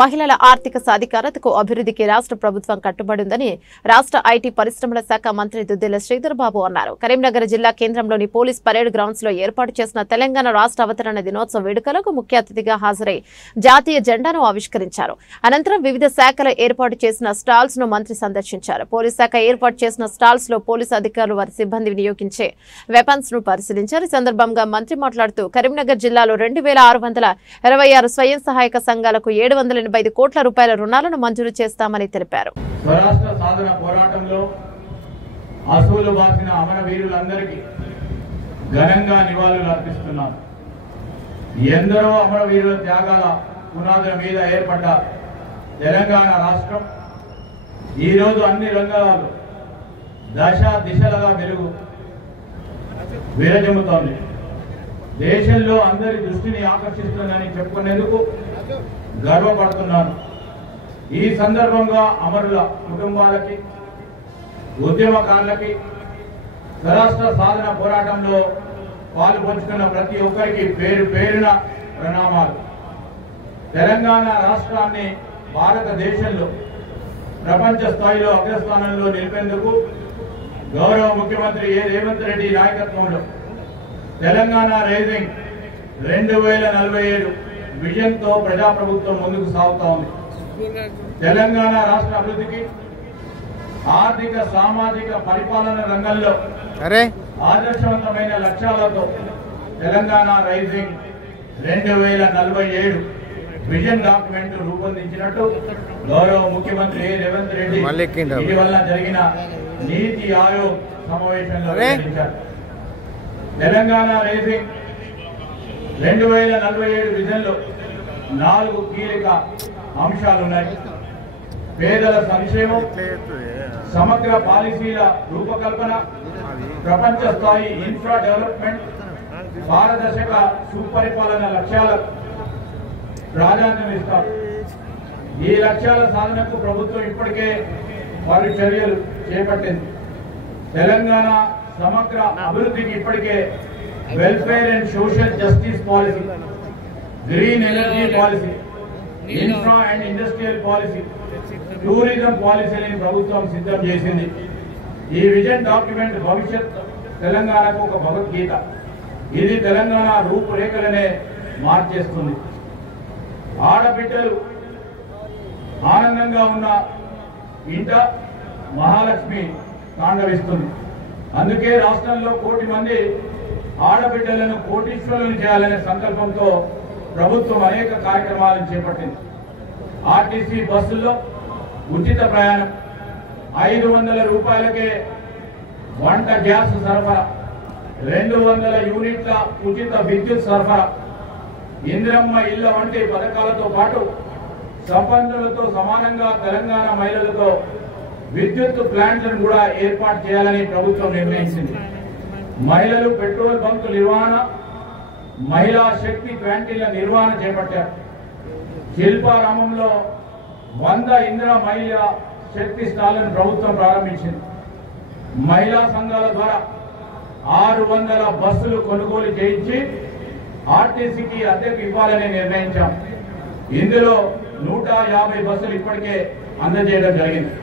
మహిళల ఆర్థిక సాధికారతకు అభివృద్ధికి రాష్ట్ర ప్రభుత్వం కట్టుబడి ఉందని రాష్ట్ర ఐటీ పరిశ్రమల శాఖ మంత్రి దుద్దిళ్ల శ్రీధర్ బాబు అన్నారు. కరీంనగర్ జిల్లా కేంద్రంలోని పోలీస్ పరేడ్ గ్రౌండ్స్ లో ఏర్పాటు చేసిన తెలంగాణ రాష్ట్ర అవతరణ దినోత్సవ వేడుకలకు ముఖ్య అతిథిగా హాజరై జాతీయ జెండాను ఆవిష్కరించారు. అనంతరం వివిధ శాఖల ఏర్పాటు చేసిన స్టాల్స్ ను మంత్రి సందర్శించారు. పోలీస్ శాఖ ఏర్పాటు చేసిన స్టాల్స్ లో పోలీసు అధికారులు వారి సిబ్బంది వినియోగించే వెపన్స్ ను పరిశీలించారు. ఈ సందర్భంగా మంత్రి మాట్లాడుతూ కరీంనగర్ జిల్లాలో 2626 స్వయం సహాయక సంఘాలకు 785 కోట్ల రూపాయల రుణాలను మంజూరు చేస్తామని తెలిపారు. స్వరాష్ట్ర సాధన పోరాటంలో అసూలు బాసిన అమరవీరులందరికీ ఘనంగా నివాళులు అర్పిస్తున్నారు. ఎందరో అమరవీరుల త్యాగాల పునాదుల మీద ఏర్పడ్డ తెలంగాణ రాష్ట్రం ఈరోజు అన్ని రంగాలలో దశ దిశలుగా వెలుగు విరజమ్ముతోంది. దేశంలో అందరి దృష్టిని ఆకర్షిస్తుందని చెప్పుకునేందుకు గర్వపడుతున్నాను. ఈ సందర్భంగా అమరుల కుటుంబాలకి, ఉద్యమకారులకి, స్వరాష్ట్ర సాధన పోరాటంలో పాల్పంచుకున్న ప్రతి ఒక్కరికి పేరు పేరున ప్రణామాలు. తెలంగాణ రాష్ట్రాన్ని భారతదేశంలో ప్రపంచ స్థాయిలో అగ్రస్థానంలో నిలిపేందుకు గౌరవ ముఖ్యమంత్రి రేవంత్ రెడ్డి నాయకత్వంలో తెలంగాణ రైజింగ్ 2047 విజన్తో ప్రజాప్రభుత్వం ముందుకు సాగుతా ఉంది. తెలంగాణ రాష్ట్ర అభివృద్ధికి ఆర్థిక, సామాజిక, పరిపాలన రంగంలో ఆదర్శవంతమైన లక్ష్యాలతో తెలంగాణ రైజింగ్ 2047 విజన్ డాక్యుమెంట్ రూపొందించినట్టు గౌరవ ముఖ్యమంత్రి రేవంత్ రెడ్డి ఇటీవల జరిగిన నీతి ఆయోగ్ సమావేశంలో వెల్లడించారు. తెలంగాణ రైజింగ్ 2047 విజన్లో 4 కీలక అంశాలున్నాయి. పేదల సంక్షేమం, సమగ్ర పాలసీల రూపకల్పన, ప్రపంచ స్థాయి ఇన్ఫ్రా డెవలప్మెంట్, పారదర్శక సుపరిపాలన లక్ష్యాలకు ప్రాధాన్యం ఇస్తారు. ఈ లక్ష్యాల సాధనకు ప్రభుత్వం ఇప్పటికే వారి చర్యలు చేపట్టింది. తెలంగాణ సమగ్ర అభివృద్ధికి ఇప్పటికే welfare and social justice policy, green energy policy, infra and industrial policy, tourism పాలసీని ప్రభుత్వం సిద్ధం చేసింది. ఈ విజన్ డాక్యుమెంట్ భవిష్యత్ తెలంగాణకు ఒక భగవద్గీత. ఇది తెలంగాణ రూపురేఖలనే మార్చేస్తుంది. ఆడబిడ్డలు ఆనందంగా ఉన్న ఇంట మహాలక్ష్మి తాండవిస్తుంది. అందుకే రాష్ట్రంలో 1 కోటి మంది ఆడబిడ్డలను కోటీశ్వరులను చేయాలనే సంకల్పంతో ప్రభుత్వం అనేక కార్యక్రమాలను చేపట్టింది. ఆర్టీసీ బస్సుల్లో ఉచిత ప్రయాణం, 500 రూపాయలకే వంట గ్యాస్ సరఫరా, 200 యూనిట్ల ఉచిత విద్యుత్ సరఫరా, ఇందిరమ్మ ఇళ్ల వంటి పథకాలతో పాటు సంపన్నులతో సమానంగా తెలంగాణ మహిళలతో విద్యుత్ ప్లాంట్లను కూడా ఏర్పాటు చేయాలని ప్రభుత్వం నిర్ణయించింది. మహిళలు పెట్రోల్ బంకు నిర్వహణ, మహిళా శక్తి క్యాంటీన్ల నిర్వహణ చేపట్టారు. శిల్పారామంలో 100 ఇందిరా మహిళా శక్తి స్టాళ్లను ప్రభుత్వం ప్రారంభించింది. మహిళా సంఘాల ద్వారా 600 బస్సులు కొనుగోలు చేయించి ఆర్టీసీకి అద్దెకు ఇవ్వాలని నిర్ణయించాం. ఇందులో 150 బస్సులు ఇప్పటికే అందజేయడం జరిగింది.